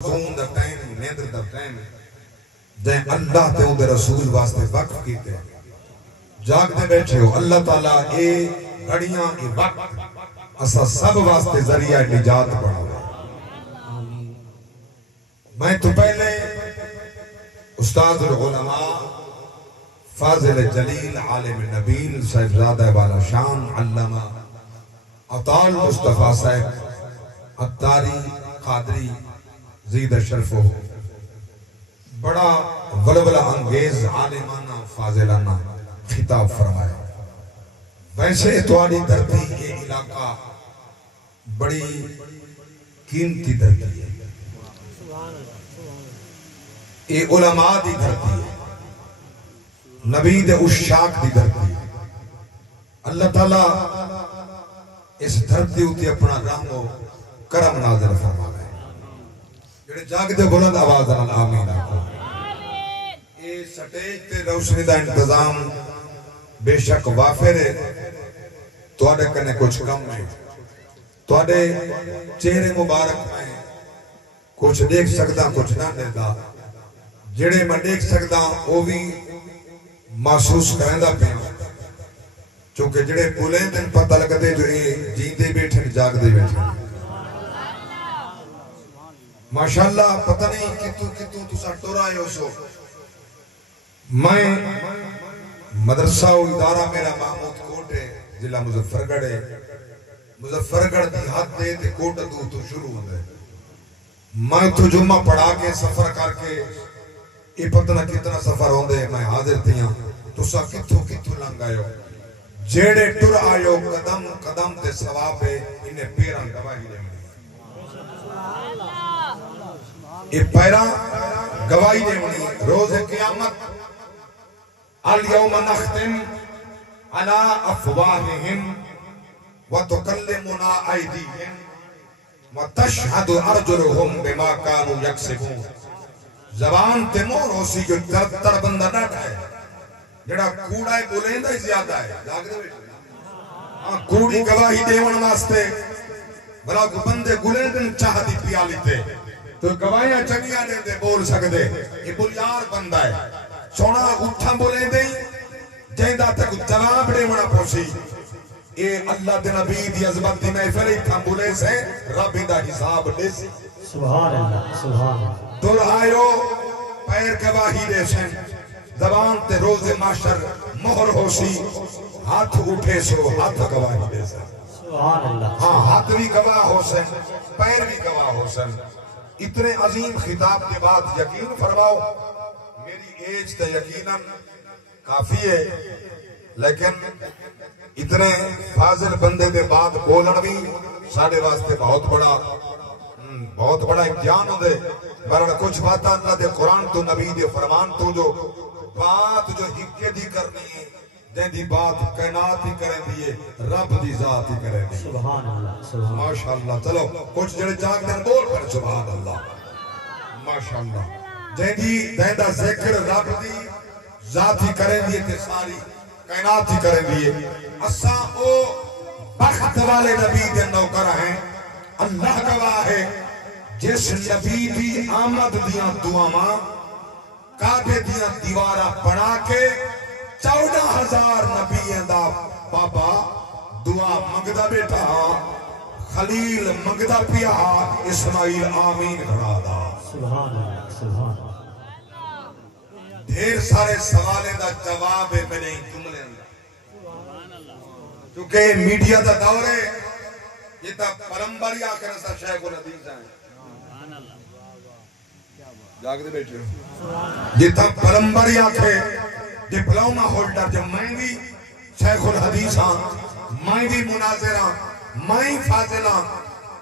soan the time نیندر the time جائیں اللہ تے اون دے رسول واسطے وقف کیتے جاگ دے بیٹھے ہو اللہ تعالیٰ اے گھڑیاں اے وقت اسا سب واسطے ذریعہ نجات بڑھا ہوا میں تو پہلے استاد العلماء فاضل جلیل عالم نبیل صاحبزادہ والا شان علامہ عطال مصطفیٰ صاحب عطاری قادری زید شرف ہو بڑا ولولہ انگیز عالمانہ فاضلانہ خطاب فرمایا ویسے تواری دھرتی یہ علاقہ بڑی قیمتی دھرتی ہے یہ علماء دی دھرتی ہے نبی دے اشاق دی دھرتی ہے اللہ تعالیٰ اس دھرتی ہوتی اپنا رحم و کرم نازل فرما ہے جڑے جاگ دے بلند آواز آمین آکھو یہ سٹیج تے روشنی دا انتظام بے شک وافر ہے توڑے کنے کچھ کم ہے توڑے چہرے مبارک میں کچھ دیکھ سکتا کچھ نہ دیتا جڑے میں دیکھ سکتا وہ بھی محسوس کریں دا پہ چونکہ جڑے بولیں دن پتہ لگتے جو یہ جیندے بیٹھے جاگ دے بیٹھے ماشاءاللہ پتہ نہیں کتوں تو سٹور آئے ہو سو میں مدرسہ و ادارہ میرا محمود کوٹ ہے ضلع مظفرگڑھ ہے مظفرگڑھ دی حد دے تے کوٹ تو شروع ہوتا ہے میں تو جمعہ پڑھا کے سفر کر کے یہ پتہ نہ کتنا سفر ہوندے میں حاضر تھیاں تو سا کتوں لنگ آئے ہو جیڑے ٹر آئے ہو قدم قدم تے ثواب ہے انہیں پیران گواہی دے ملی یہ پیران گواہی دے ملی روز قیامت اليوم نختم على افواههم وتكلمنا ايديهم وتشهد ارجلهم بما كانوا يكسبون زبان تے مور ہو سی جو تر بندہ ڈاٹا ہے جڑا کوڑا ہے بولیندا ہی زیادہ ہے جاگ دے بیٹھے کوڑی گواہی دیون واسطے بلا کو بندے گلیندن چاہتی پیالی تے تو گواہیاں چنگیاں دے بول سکدے یہ بلیار بندہ ہے سونا اٹھا بولے دیں جہندہ تک جواب دے ونا پوسی اے اللہ دے نبی دی عظمت دی محفل اٹھا بولے سے رب دا حساب دے سی سبحان اللہ سبحان اللہ دور آئیو پیر گواہی دے سن زبان تے روز معاشر مہر ہو سی ہاتھ اٹھے سو ہاتھ گواہی دے سن سبحان اللہ ہاں ہاتھ بھی گواہ ہو سن پیر بھی گواہ ہو سن اتنے عظیم خطاب کے بعد یقین فرماؤ میری ایج تے یقیناً کافی ہے لیکن اتنے فاضل بندے دے بعد بولن بھی ساڑھے واسطے بہت بڑا امتحان ہوں دے برن کچھ باتاں اللہ دے قرآن تو نبی دے فرمان تو جو بات جو حقے دی کرنی ہے دیں دی بات کائنات ہی کریں دیئے رب دی ذات ہی کریں دیئے سبحان اللہ سبحان اللہ ماشاءاللہ چلو کچھ جڑے جاگ دیں بول کر سبحان اللہ ماشاءاللہ جہدی دہندہ ذکر رب دی ذات ہی کریں دیئے تے ساری کائنات ہی کریں دیئے اساں او بخت والے نبی دے نوکر ہیں اللہ گواہ ہے جس نبی دی آمد دیاں دعاواں کعبے دیاں دیوارہ بنا کے 14,000 نبیوں دا بابا دعا منگدا بیٹا خلیل منگدا پیا اسماعیل آمین گھڑا دا سبحان اللہ سبحان اللہ ڈھیر سارے سوالے دا جواب ہے میں نہیں جملے کیونکہ میڈیا دا دور ہے یہ تا پرمبری آکر ایسا شیخ الحدیث آئیں جاگ دے بیٹھے ہو یہ تا پرمبری آکر ڈپلوما ہولڈر جب میں بھی شیخ الحدیث ہاں میں بھی مناظرہ میں فاضلہ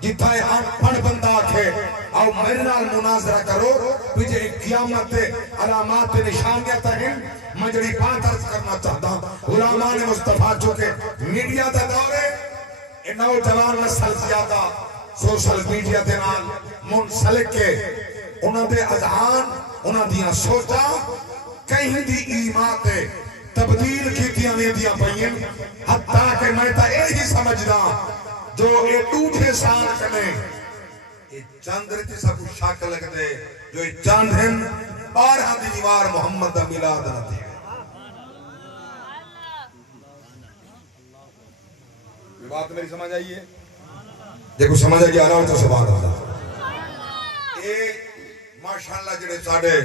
جتا ہے ہم پڑھ بندہ آکھے آؤ میرے نال مناظرہ کرو تجھے قیامت علامات نشانیت ہیں میں جڑی بات عرض کرنا چاہتا ہوں علماء مصطفیٰ چونکہ میڈیا دا دور ہے یہ نوجوان نسل زیادہ سوشل میڈیا دے نال منسلک کے انہوں دے اذہان انہوں دیاں سوچا کہیں دی ایمان تے تبدیل کی دیا پہین حتیٰ کہ میں تا یہی سمجھنا جو یہ ٹوٹے سال کنے یہ چند رہتے سب کو شاک لگ دے جو یہ چند ہیں 12 دیوار محمد دا میلاد نہ تھی یہ بات میری سمجھ آئیے دیکھو سمجھ آئیے آرہا تو سبحان اللہ اے ماشاءاللہ جڑے ساڑے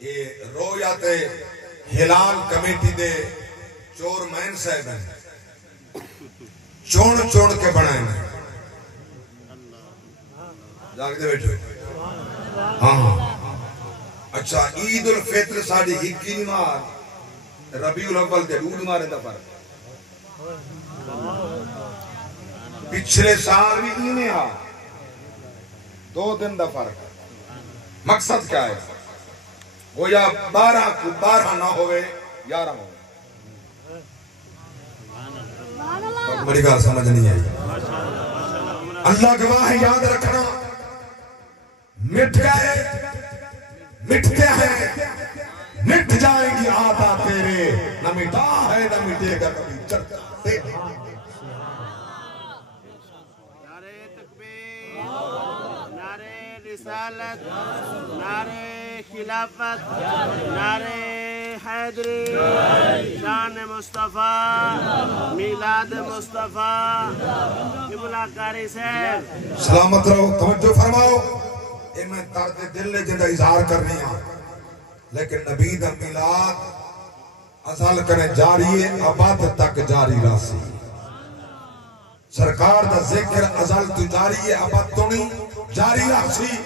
اے رویاتے ہلال کمیٹی دے چور مین صاحب ہیں چون کے بنائیں ہیں جاگ دے بیٹھو ہاں اچھا عید الفطر ساڑی ہکی نمار ربیع الاول دے دود مارے دا پر پچھلے سال بھی نہیں آ 2 دن دا فرق مقصد کیا ہے وہ یا 12 کو 12 نہ ہوئے 11 ہوئے بڑی گال سمجھ نہیں آئی اللہ گواہ ہے یاد رکھنا مٹ گئے مٹتے ہیں مٹ جائیں گی آتا تیرے نہ مٹا ہے نہ مٹے گا کبھی چرچا تیرے نعرے تکبیر نعرے رسالت نعرے خلافت نعرے حیدری شان مصطفیٰ میلاد مصطفیٰ قبلہ کاری صاحب سلامت رہو توجہ فرماؤ اے میں درد دل نے جنہ اظہار کرنی ہاں لیکن نبی دا میلاد ازال کرنے جاری ہے اباد تک جاری راسی سرکار دا ذکر ازال تو جاری ہے اباد تو نہیں جاری راسی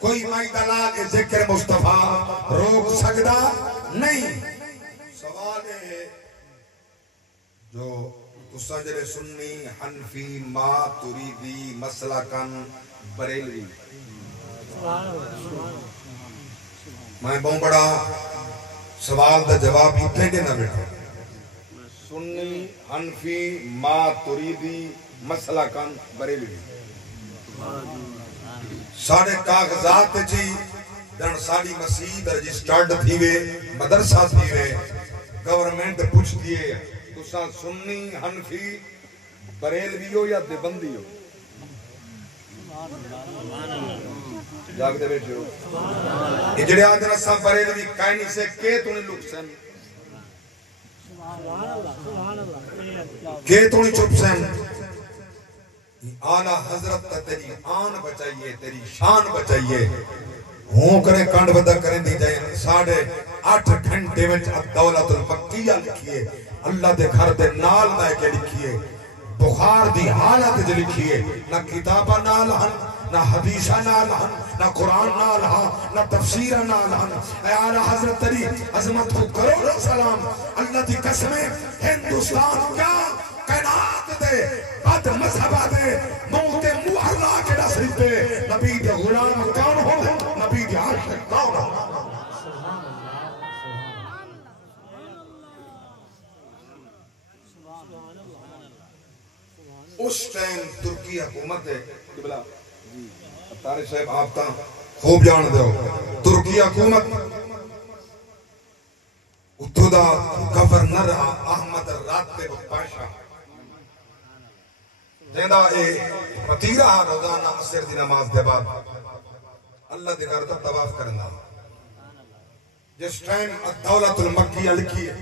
کوئی مائی دلال ذکر مصطفیٰ روک سکتا نہیں سوال ہے جو تسجر سنی حنفی ماتریدی مسلکن بریلوی میں بہت بڑا سوال دا جواب ہی پھینکے نہ بیٹھا سنی حنفی ماتریدی مسلکن بریلوی ساڑھے کاغذات جی جن ساڑی مسیح رجسٹرڈ تھی وے مدرسہ تھی وے گورنمنٹ پوچھ دیئے تو ساں سنی حنفی بریلوی ہو یا دیبندی ہو جاگ دے بیٹھے ہو اجڑے آدھنا ساں بریلوی کائنی سے کے تو نہیں لک سن کے تو نہیں چھپ سن آلہ حضرت تیری آن بچائیے تیری شان بچائیے ہوں کرے کانڈ بدہ کریں دی جائے 8.5 گھنٹے میں دولت المکیہ لکھیے اللہ دے گھر دے نال دائے کے لکھیے بخار دی حالت جو لکھیے نہ کتابہ نال ہن نہ حدیثہ نال ہن نہ قرآن نال ہن نہ تفسیر نال ہن اے آلہ حضرت تیری عظمت کو کرو سلام اللہ دی قسمیں ہندوستان کیا کائنات دے بد مذہبہ دے موت محرہ کے نصری دے نبی دے غلام کون ہو نبی دے عاشق کون ہو اس ٹائم ترکی حکومت ہے قبلہ تارے صاحب آپ تا خوب جان دے ہو ترکی حکومت اتھودا گورنر احمد راتب پاشا جیندہ اے مطیرہ روزانہ عصر دی نماز دے بعد اللہ دے گھر تا طواف کرنا جس ٹائم دولت المکیہ لکھی ہے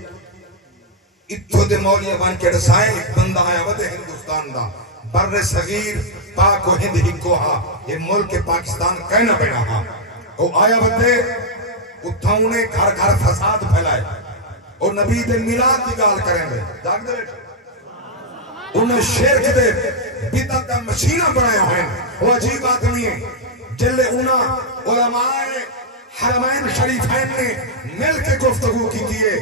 اتھو دے مولیہ بان کے رسائیں ایک بندہ آیا ودے ہندوستان دا بر صغیر پاک و ہند ہکو ہا یہ ملک پاکستان کہنا بینا ہا او آیا ودے اتھا انہیں گھر گھر فساد پھیلائے اور نبی دے میلاد کی گال کریں گے جاگ دے بیٹھے انہیں شرک دے بدعت کا مشینہ بنائے ہوئے وہ عجیب آدمی ہے جلے انہاں علماء حرمین شریفین نے مل کے گفتگو کی دیئے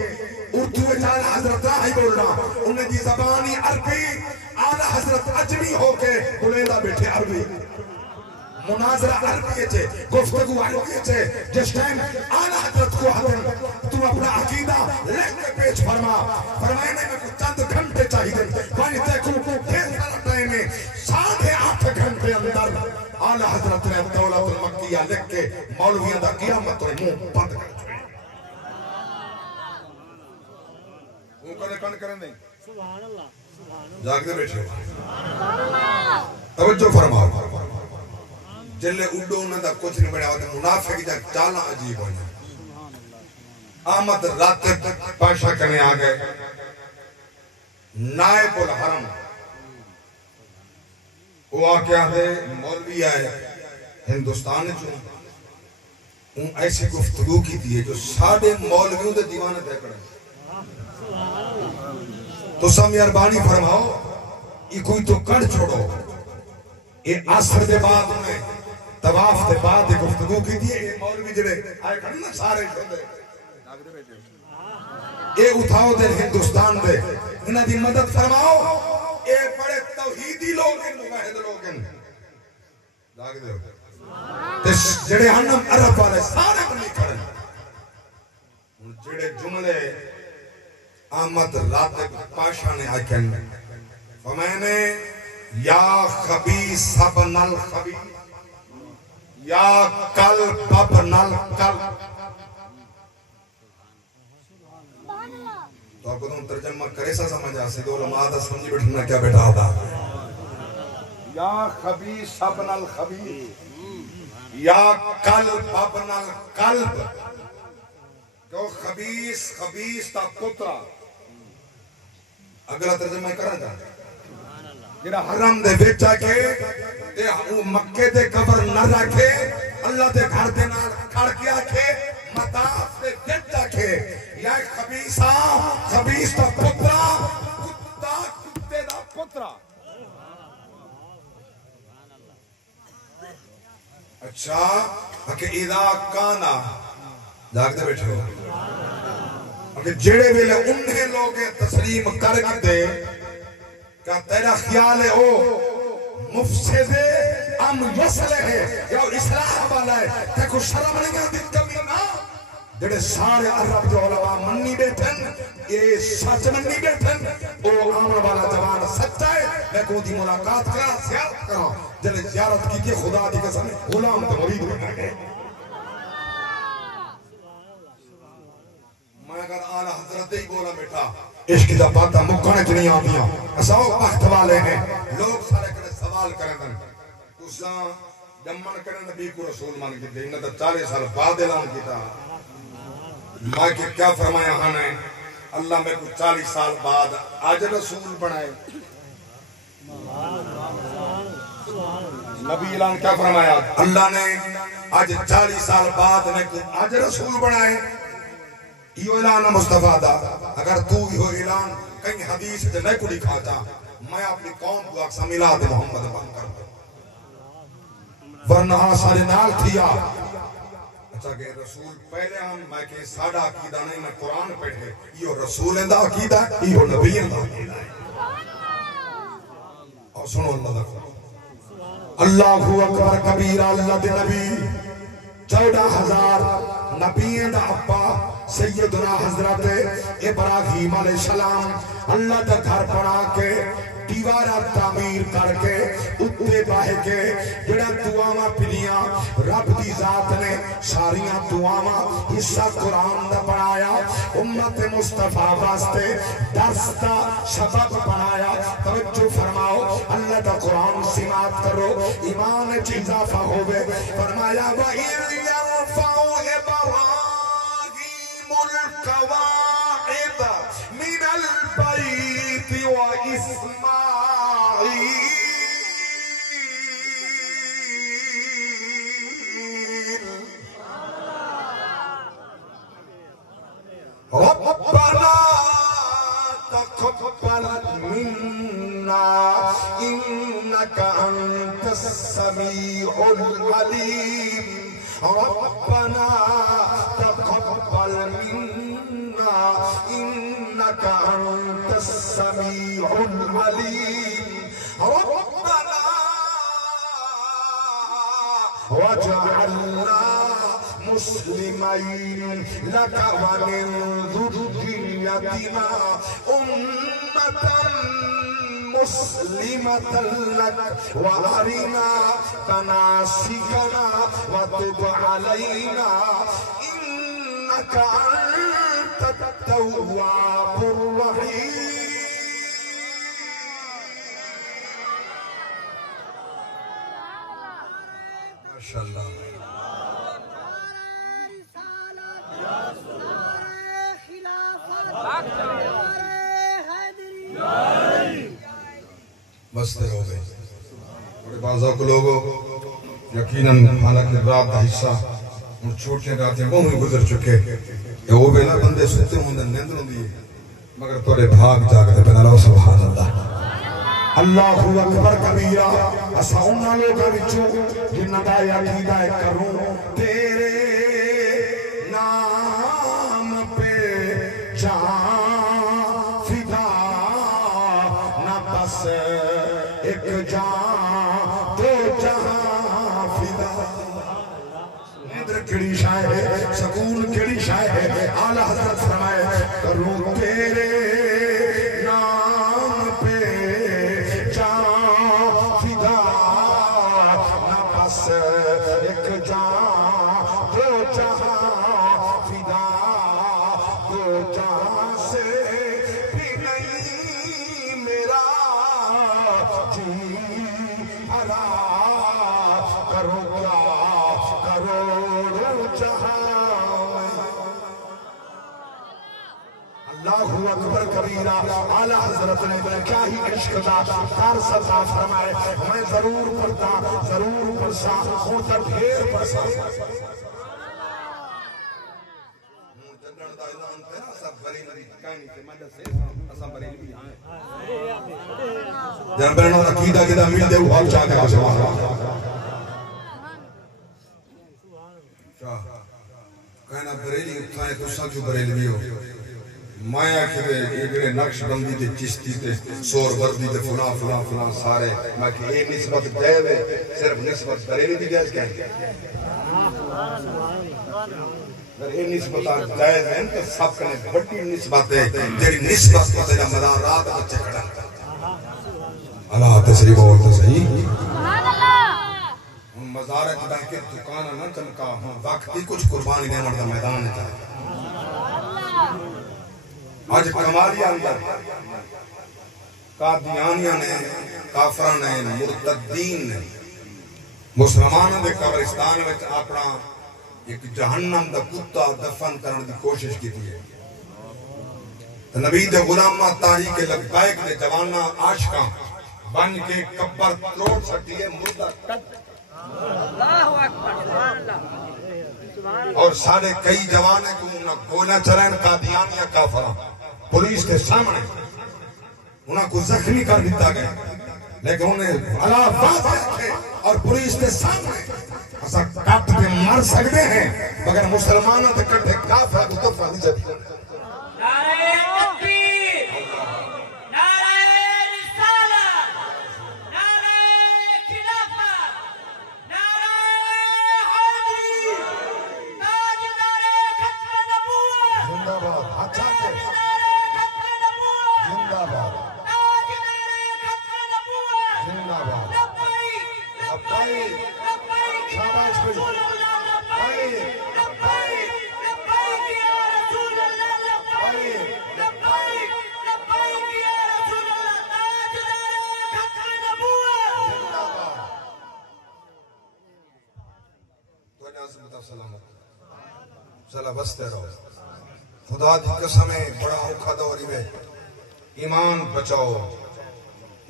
اردو اجال حضرت راہی بولنا انہیں دی زبانی عربی آلہ حضرت اجمی ہو کے بلیدہ بیٹھے عربی مناظرہ عربی چھے گفتگو عربی چھے جس ٹائم آلہ حضرت کو حضرت تو اپنا عقیدہ لکھ کے پیچ فرمائنے میں کچھ چند گھنٹے چاہیے پانی تیکو پھر سارا ٹائم میں 8.5 گھنٹے اندر آلہ حضرت نے دولت المکیہ لکھ کے مولویاں دا قیامت اور منہ بند کر چھوئے وہ کنے کن کریں دیں جاگ دے بیٹھے توجہ فرماؤ جلے اڈو نہ دا کچھ نہیں بڑھا ہوتا منافق جا چالا عجیب ہونا آمد رات پاشا کرنے آگئے نائب الحرم وہ آکے آدھے مولوی آئے ہندوستان چون ان ایسی گفتگو کی دیئے جو ساڑھے مولویوں دے دیوانے دے کریں تو سمیربانی فرماؤ یہ کوئی تو کڑ چھوڑو یہ عصر دے بعد میں طواف دے بعد گفتگو کی دیئے یہ مولوی جڑے آئے کھڑے نا سارے چھوڑے اے اٹھاؤ دے ہندوستان دے انہاں دی مدد فرماؤ اے بڑے توحیدی لوگ ہیں موحد لوگ ہیں داگ دے تے جڑے ہنم عرب والے سارے بنی کھڑے جڑے جملے آمد رات پاشا نے آکن فمانے یا خبیث ابن الخبیث یا قلب ابن القلب تو آپ کو تم ترجمہ کرے سا سمجھ آسے تو علماء دا سمجھی بیٹھنا کیا بیٹھا ہوتا یا خبیث ابن الخبیث یا قلب ابن القلب جو خبیث تا پترا اگلا ترجمہ کرنا چاہتا جیرا حرم دے بیچا کے تے مکے دے قبر نہ رکھے اللہ دے گھر دے نال کھڑ کے آکھے مطاف دے جتا کے یا خبیث تا پترا کتا کتے دا پترا اچھا کہ اذا کانا جاگ دے بیٹھے ہو کہ جڑے ویلے انہیں لوگ تسلیم کر دے کہ تیرا خیال ہے او مفسد ام یصلح ہے یا اصلاح والا ہے کہ کوئی شرم نہیں آتی کمی نہ جڑے سارے عرب جو علماء منی بیٹھن یہ سچ منی بیٹھن او آمن والا جوان سچا ہے میں کو دی ملاقات کرا زیارت کرا جلے زیارت کی کہ خدا دی قسم غلام تے مرید بنا گئے میں اگر آلہ حضرت ہی بولا بیٹھا عشق دا باتاں مکھانے چ نہیں آتیاں اساں وقت والے ہیں لوگ سارے کرے سوال کریں دن تساں جمن کرے نبی کو رسول مان کے دے انہاں 40 سال بعد اعلان کیتا میں کہ کیا فرمایا ہاں نے اللہ میں کو 40 سال بعد آج رسول بنائے نبی اعلان کیا فرمایا اللہ نے آج 40 سال بعد نے کو آج رسول بنائے یہ اعلان مصطفیٰ دا اگر تو یہ اعلان کہیں حدیث سے نہیں کو دکھاتا میں اپنی قوم کو اقسام میلاد محمد بند کر دوں ورنہ سارے نال تھیا اچھا کہ رسول پہلے ہم میں کہ ساڑھا عقیدہ نہیں میں قرآن پڑھے یہ رسول اندہ عقیدہ یہ نبی اندہ عقیدہ اور سنو اللہ دا اللہ اکبر کبیرہ اللہ دے نبی 14,000 نبی اندہ ابا سیدنا حضرت ابراہیم علیہ السلام اللہ دا گھر بنا کے دیوارہ تعمیر کر کے اتے باہے کے جڑا دعاواں پڑھیاں رب دی ذات نے ساریاں دعاواں حصہ قرآن دا بنایا امت مصطفیٰ واسطے درس دا سبب بنایا توجہ فرماؤ اللہ دا قرآن سماعت کرو ایمان چ اضافہ ہوئے فرمایا وَإِذْ يَرْفَعُ إِبْرَاهِيمُ الْقَوَاعِدَ مِنَ الْبَيْتِ وَإِسْمَاعِيلُ رَبَّنَا تَقَبَّلْ مِنَّا إِنَّكَ أَنْتَ السَّمِيعُ الْعَلِيمُ رَبَّنَا تَقَبَّلْ مِنَّا إِنَّكَ أَنْتَ السَّمِيعُ الْعَلِيمُ رَبَّنَا وَاجْعَلْنَا مسلمين لك ومن ذريتنا أمة مسلمة لك وأرنا مناسكنا وتب علينا إنك أنت التواب الرحيم بستے ہو گئے بڑے بازا کو لوگوں یقیناً حالانکہ رات کا حصہ ان چھوٹے راتیں وہ ہی گزر چکے کہ وہ بیلا بندے ستے ہوں دن نیند نو دیئے مگر توڑے بھاگ جاگتے بنا لو سبحان اللہ اللہ اکبر کبیرہ اسا انہا لوگا وچوں جنہ دا یقیدہ کروں تیرے نام پہ جان فدا نہ بس ایک جان دو جہاں فدا ندر کڑی شاہ ہے سکون کڑی شاہ ہے اعلیٰ حضرت فرمائے کروں تیرے نام پہ جان فدا نہ بس ایک جان دو جہاں فدا دو جہاں سے بھی نہیں میرا جی ہرا کرو کیا کروڑوں جہاں اللہ اکبر کبیرہ اعلیٰ حضرت نے کیا ہی عشق دا کار سزا فرمائے میں ضرور پڑھتا ضرور پڑھسا ہوں تر ڈھیر پڑھسا جناب بہنوں عقیدہ کدہ مل دے وہ چاہ کے بسوا کہنا بریلی اٹھائیں تو سب جو بریلوی ہو مایا کدے ایکڑے نقش بندی دے چشتی دے سور وردی دے فلاں فلاں فلاں سارے میں کہ ایک نسبت دے دے صرف نسبت بریلی دی جائز کہیں اگر یہ نسبت جائز ہیں تو سب کنے بڑی نسبت ہے تیری نسبت کو تیرا مدارات بچے کھڑا اللہ تشریف ہوتا صحیح مزارت بہ کے دکانہ نہ چمکا ہوں وقتی کچھ قربانی دے مرد میدان جائے آج کمالی اندر قادیانیہ نے کافرہ نے مرتدین نے مسلمانوں دے قبرستان میں اپنا ایک جہنم دا کتا دفن کرنے دی کوشش کی تھی نبی دے غلامہ تاریخ لبیک دے جوانہ عاشقاں بن کے قبر توڑ سکتی ہے مردہ کٹ اور سارے کئی جوانے کو انہاں گولہ چرین قادیانیہ کافرہ پولیس کے سامنے انہاں کو زخمی کر دیتا گئے لیکن انہیں علا واضح تھے اور پولیس کے سامنے ایسا کٹ کے مر سکتے ہیں مگر مسلمانوں سے کٹے کافر کو تو فاضی جاتی نعرہ تکبیر نعرہ رسالت نعرہ خلافت نعرہ حیدری تاجدار ختم نبوت زندہ باد اچھا تاجدار ختم نبوت زندہ باد تاجدار ختم نبوت زندہ باد لبیک لبیک لبیک شاباش بھائی رسول اللہ لبیک لبیک لبیک یا رسول اللہ لبیک لبیک لبیک یا رسول اللہ تاجدار ختم نبوت زندہ باد تو نازم تا سلامت چلا بستے رہو خدا دی قسمیں بڑا اوکھا دوری میں ایمان بچاؤ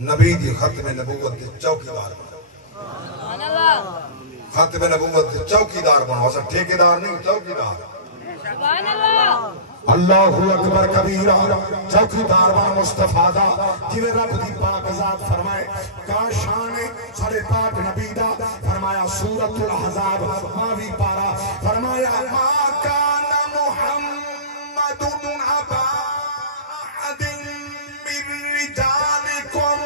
نبی دی ختم نبوت دی چوکیدار بنو ختم نبوت دی چوکیدار بنو اسا ٹھیکیدار نہیں چوکیدار اللہ اکبر کبیرہ چوکیدار بن مصطفیٰ دا جوے رب دی پاک ذات فرمائے کاشان سارے پاک نبی دا فرمایا سورۃ الاحزاب ماوی پارا فرمایا ما کان محمد ابا احد من رجالکم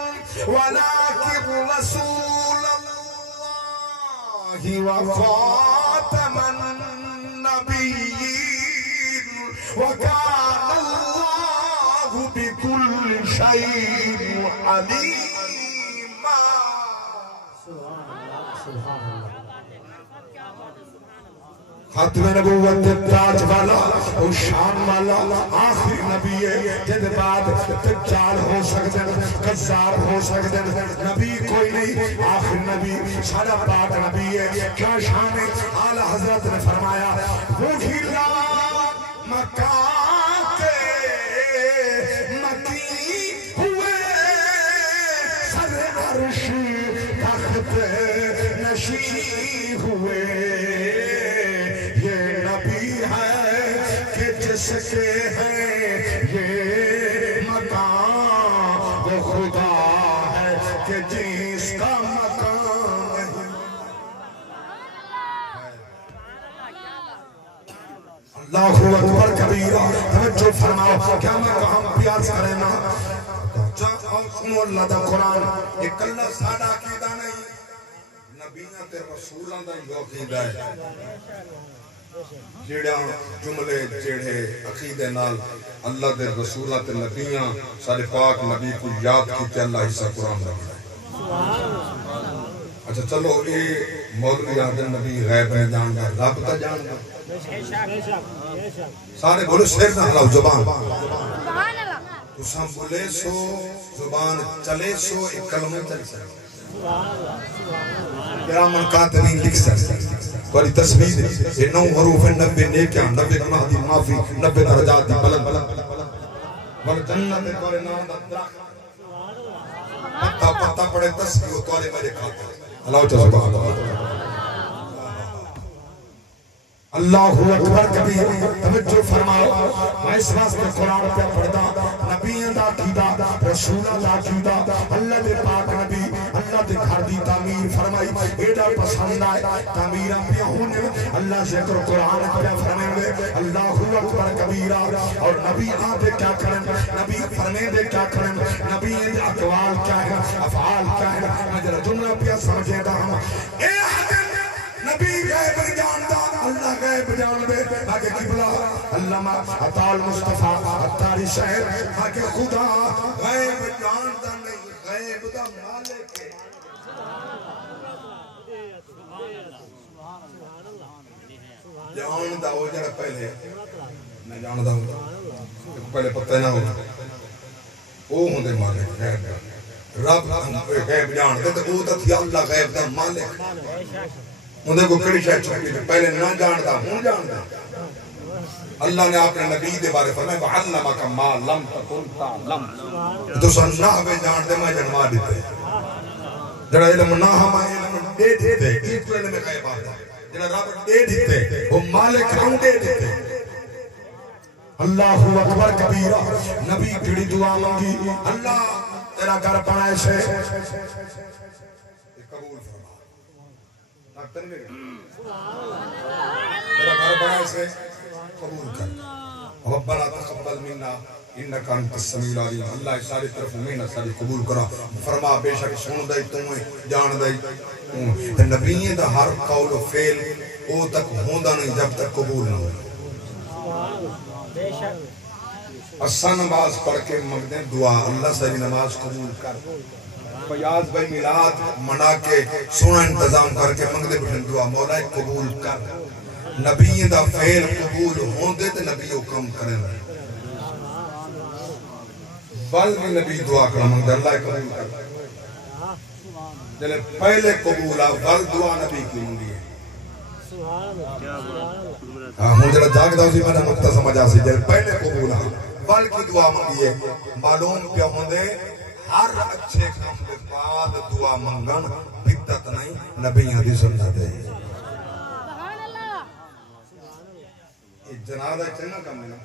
ولکن رسول اللہ وخاتم النبیین وكان الله بكل شيء عليما ختم نبوت تاج والا اور شان والا آخری نبی ہے جد بعد دجال ہو سکتے ہیں قذاب ہو سکتے ہیں نبی کوئی نہیں آخری نبی سارا پاک نبی ہے کیا شان ہے اعلیٰ حضرت نے فرمایا وہی مکان کے نشین ہوئے یہ نبی ہے کہ جس کے ہیں یہ مکان وہ خدا ہے کہ جس کا مکان ہے اللہ اکبر کبیرہ توجہ فرماؤ کیا میں کہاں پیاس کرے نا سنو اللہ دا قرآن ایک اللہ سادہ عقیدہ نہیں نبیاں تے رسولاں دا ہی عقیدہ ہے جیڑا جملے جیڑے عقیدے نال اللہ دے رسولاں تے نبیاں سارے پاک نبی کو یاد کیتے اللہ حصہ قرآن رکھتا ہے اچھا چلو یہ مولوی آدم نبی غیب نے جان گا رب تا جان گا سارے بولو شیر نہ ہلاؤ زبان تساں بولے سو زبان چلے سو ایک کلمہ چل سکتے کرامن کاتبین لکھ سکتے تھوڑی تصویر یہ 9 حروف 90 نیکیاں 90 گناہ دی معافی 90 درجات دی بلند ول جنت تورے نام دا درخت پتا پتا پڑے تصویر تورے میرے کھاتے اللہ سبحان اللہ اکبر کبیر توجہ فرماؤ میں اس واسطے قرآن پہ پڑھدا نبیوں دا عقیدہ رسولاں دا عقیدہ اللہ دے پاک نبی اللہ دے گھر دی تعمیر فرمائی ایڈا پسند آئے تعمیراں پہ ہونے اللہ ذکر قرآن پہ فرمائے اللہ اکبر کبیرہ اور نبی آتے کیا کریں نبی فرمے دے کیا کریں نبی اقوال کیا ہے افعال کیا ہے میں ذرا جملہ پہ سمجھے دا ہم اے نبی غیب جانتا اللہ غیب جان دے آگے قبلہ علامہ عطا المصطفیٰ عطاری شہر آگے خدا غیب جانتا نہیں غیب دا مالک ہے جان دا ہو جڑا پہلے میں جاندا ہوں پہلے پتہ نہ ہو وہ ہوندے مالک غیب رب غیب جان دے تے او تے اللہ غیب دا مالک انہیں کو کڑی شاید چھوٹی تھی پہلے نہ جانتا ہوں جانتا اللہ نے اپنے نبی دے بارے فرمائے وَعَلَّمَكَ مَا لَمْ تَكُنْ تَعْلَمْ تو سن نہ ہوئے جانتے میں جنما دیتے جڑا علم نہ ہمیں علم دے دیتے ایک تو علم غیب آتا جڑا رب دے دیتے وہ مالک ہم دے دیتے اللہ اکبر کبیرہ نبی کڑی دعا مانگی اللہ تیرا گھر بنائے سے قبول میرا گھر بڑا اسے قبول کر ربنا تقبل منا انکا انت السمیع العلیم اللہ ساری طرف محنت ساری قبول کرا فرما بے شک سن دائی تمہیں جان دائی نبیین دا ہر قول و فعل او تک ہوندا نہیں جب تک قبول نہ ہو اسا نماز پڑھ کے مانگتے دعا اللہ ساری نماز قبول کر فیاض بھائی میلاد منا کے سونا انتظام کر کے منگدے بٹھن دعا مولا قبول کر نبی دا فعل قبول ہوندے تے نبی حکم کریں بل بھی نبی دعا کرا منگدے اللہ قبول کر جلے پہلے قبول آ بل دعا نبی کی منگی ہے ہوں جلے جاگ دا اسی میں نے مقتہ سمجھا سی جلے پہلے قبول آ بل کی دعا منگی ہے معلوم پیا ہوندے ہر اچھے کام کے بعد دعا منگن بدعت نہیں نبیوں دی سنت ہے جنازہ چنگا کام ہے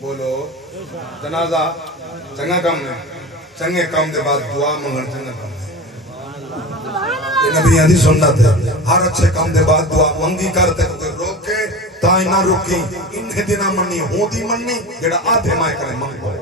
بولو جنازہ چنگا کام ہے چنگے کام دے بعد دعا منگن چنگا کام ہے یہ نبیوں دی سنت ہے ہر اچھے کام دے بعد دعا منگی کرتے کوئی روکے تائیں نہ روکی انہیں دینا منی ہوں دی منی جڑا آدھے مائے کرے منگو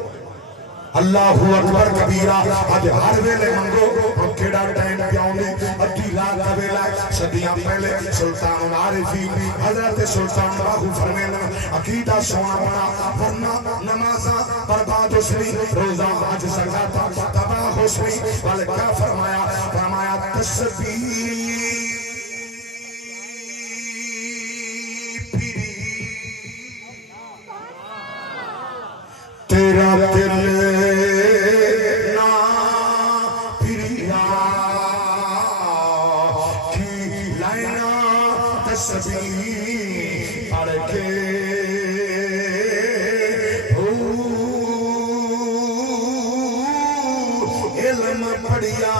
اللہ اکبر کبیرہ آج ہر ویلے منگو ہم کیڑا ٹائم پیاؤں ادھی رات کا ویلہ صدیاں پہلے سلطان العارفین حضرت سلطان باہو فرمینا عقیدہ سونا بنا ورنہ نمازہ برباد حسنی روزہ آج سکاتا تباہ حسنی والے کیا فرمایا فرمایا تسبیح تیرا دل پڑھ کے علم پڑھیا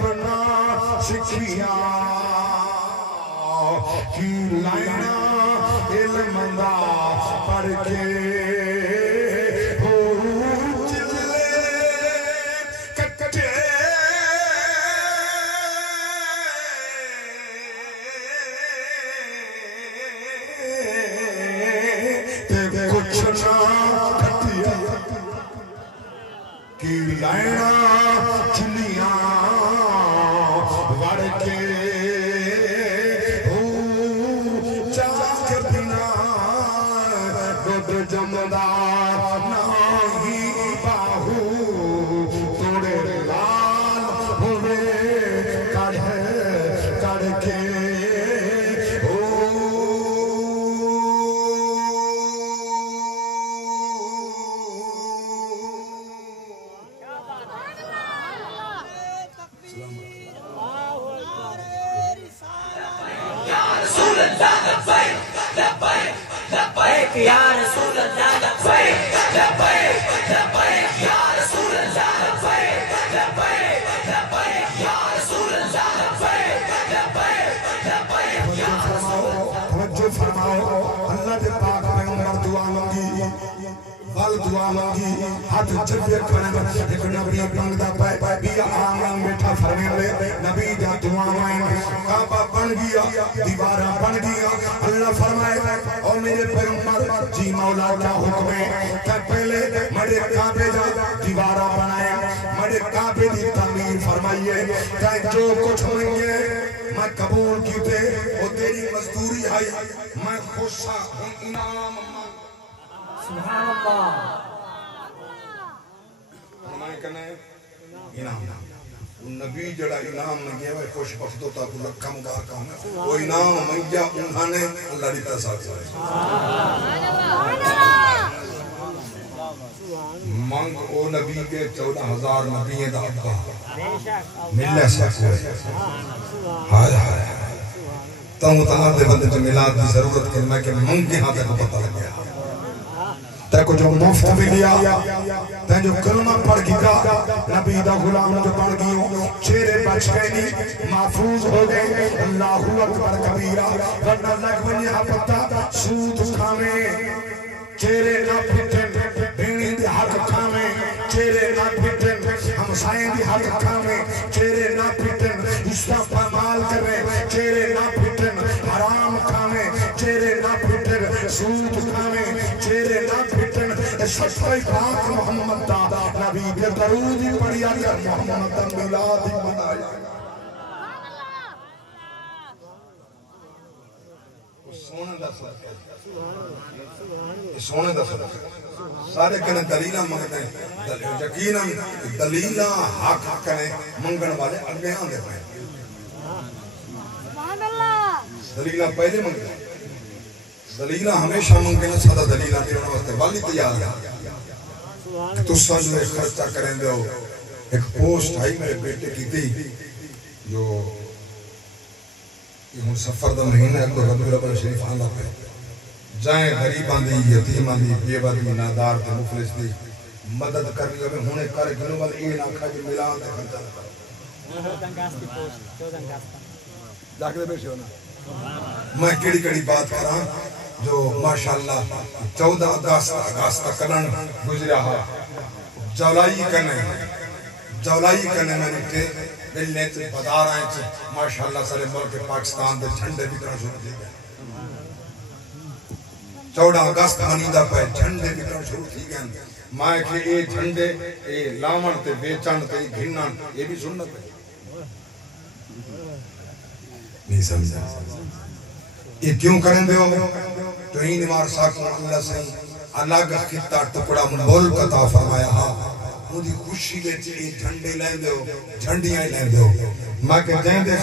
پڑھنا سکھیا کی لائنا علم دا پڑھ کے ہو چلے کٹے تے کچھ نہ کٹیا کی لائنا چلیاں وڑ کے جمدار نہیں باہو توڑے لال ہوئے کڑھ کے یا رسول اللہ لبیک لبیک لبیک یا رسول اللہ لبیک لبیک لبیک یا رسول اللہ لبیک لبیک لبیک یا توجہ فرماؤ اللہ دے پاک پیغمبر دعا مانگی وال دعا مانگی ہاتھ جبے کرن ایک نبی منگدا پے بیا آمن بیٹھا فرماوے نبی دا دعا مانگ کعبہ بن گیا دیواراں بن گیا اللہ فرمائے او میرے پیغمبر جی مولا کا حکم ہے کہ پہلے مڑے کعبے دا دیواراں بنائے مڑے کعبے دی تعمیر فرمائیے کہ جو کچھ منگے میں قبول کیتے وہ تیری مزدوری ہے میں خوش ہوں انعام سبحان اللہ فرمائے کنے انعام نبی جڑا انعام منگے وہ خوش بخت ہوتا کو لکھا مگار کام ہے وہ انعام منگیا انہاں نے اللہ دیتا ساتھ منگ او نبی کے 14,000 نبی دا ابا ملے سکتے ہائے ہائے تو مطلع دے بندے جو ملاد دی ضرورت کرنا کہ منگی ہاں تے کو پتہ لگ گیا تے کو جو مفت ملیا تے جو کلمہ پڑھ گیا نبی دا غلام جو پڑھ گئے چہرے بچ گئے نہیں محفوظ ہو گئے اللہ اکبر کبیرہ ورنہ لگ بنیا پتہ سود کھاویں چہرے نہ پھٹن بینی دی حق کھاویں چہرے نہ پھٹن ہمسائیں دی حق کھاویں چہرے نہ پھٹن اسلام پامال کریں چہرے نہ پھٹن حرام کھاویں چہرے نہ پھٹن سود کھاویں چہرے نہ پھٹن سچائی پاک محمد دا نبی کے درود ہی پڑھیا کر محمد دا میلاد ہی منایا سونے دا سونے دا سارے کنے دلیلہ منگتے ہیں یقینا دلیلہ حق کنے منگن والے اگے آندے پائے دلیلہ پہلے منگتے ہیں دلیلہ ہمیشہ منگے نا سادہ دلیلہ دینا واسطے والی تیار ہے کہ تُسا جو ایک خرچہ کریں دے ہو ایک پوسٹ آئی میرے بیٹے کی تھی جو یہ ہوں سفر دا مہینہ ہے تو رب رب شریف آندا پہ جائیں غریبان دی یتیمان دی بیوہ دی نادار دی مفلس دی مدد کرنی لگے ہونے کر گنو والا یہ نہ کھا جو ملان دے خرچہ لگا داکھلے بیشے ہونا میں کڑی بات کراں جو ماشاءاللہ 14 اگست کرن گزریا ہے جولائی کنے میں نے ملنے سے بازار آئیں سے ماشاءاللہ سارے ملک پاکستان دے جھنڈے بھی کرنا شروع کی گئے 14 اگست منیدہ پہ جھنڈے بھی کرنا شروع کی گئے مائے کہ اے جھنڈے اے لامن تے بیچان تے گھنن یہ بھی سنت ہے نہیں سمجھا یہ کیوں کریں دے ہو تو ہی نمار ساکھوں اللہ سے الگ خطہ ٹکڑا ملک عطا فرمایا ہاں مجھے خوشی دے چلی جھنڈے لیں دے ہو جھنڈیاں لیں دے ہو میں کہ جائیں دے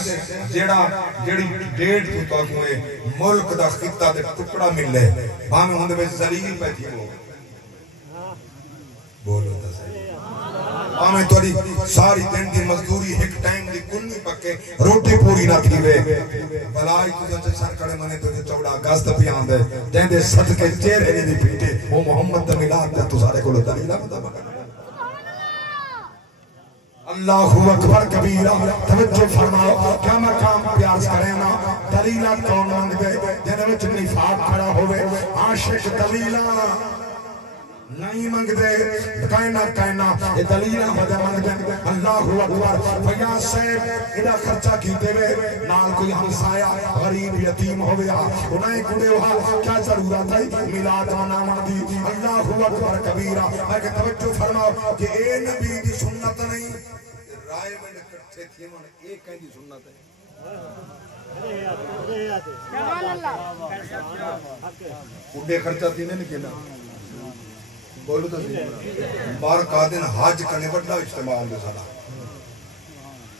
جیڑی ڈیڑھ تو تاک ہوئے ملک دا خطہ دے ٹکڑا مل لے ہمیں ہوندے میں ذلیل پیتی ہو بولو دا صحیح ہمیں توڑی ساری دن دی مزدوری ایک ٹائم دی کنی پکے روٹی پوری نہ کھیوے بلائی تو جنچے سر کڑے منے تو 14 اگست پہ آن دے جائیں دے صدقے چہرے نہیں پیٹے وہ محمد دا ملاد دے تو سارے کو دلیلہ بتا بکر اللہ اکبر کبیرہ توجہ فرماؤ کیا مقام پیاس کریں نا دلیلہ کون مانگ دے جنہیں وچ نفاق کھڑا ہوئے عاشق دلیلہ نہیں مانگ دے کائنا یہ دلیلہ بدے مانگ دے اللہ اکبر فیاض صاحب ادھا خرچہ کیتے ہوئے نال کوئی ہمسایا غریب یتیم ہویا انہیں کڑے ہوا کیا ضرورت ہے میلاد آنا مندی اللہ اکبر کبیرہ میں کہ توجہ فرماؤ کہ اے نبی دی سنت نہیں رائے میں کٹھے تھے من ایک کہیں دی سنت ہے اڈے خرچہ تھی نہیں کہنا بولو تو بار قادن حاج کرنے بڑا اجتماع ہوں دے سارا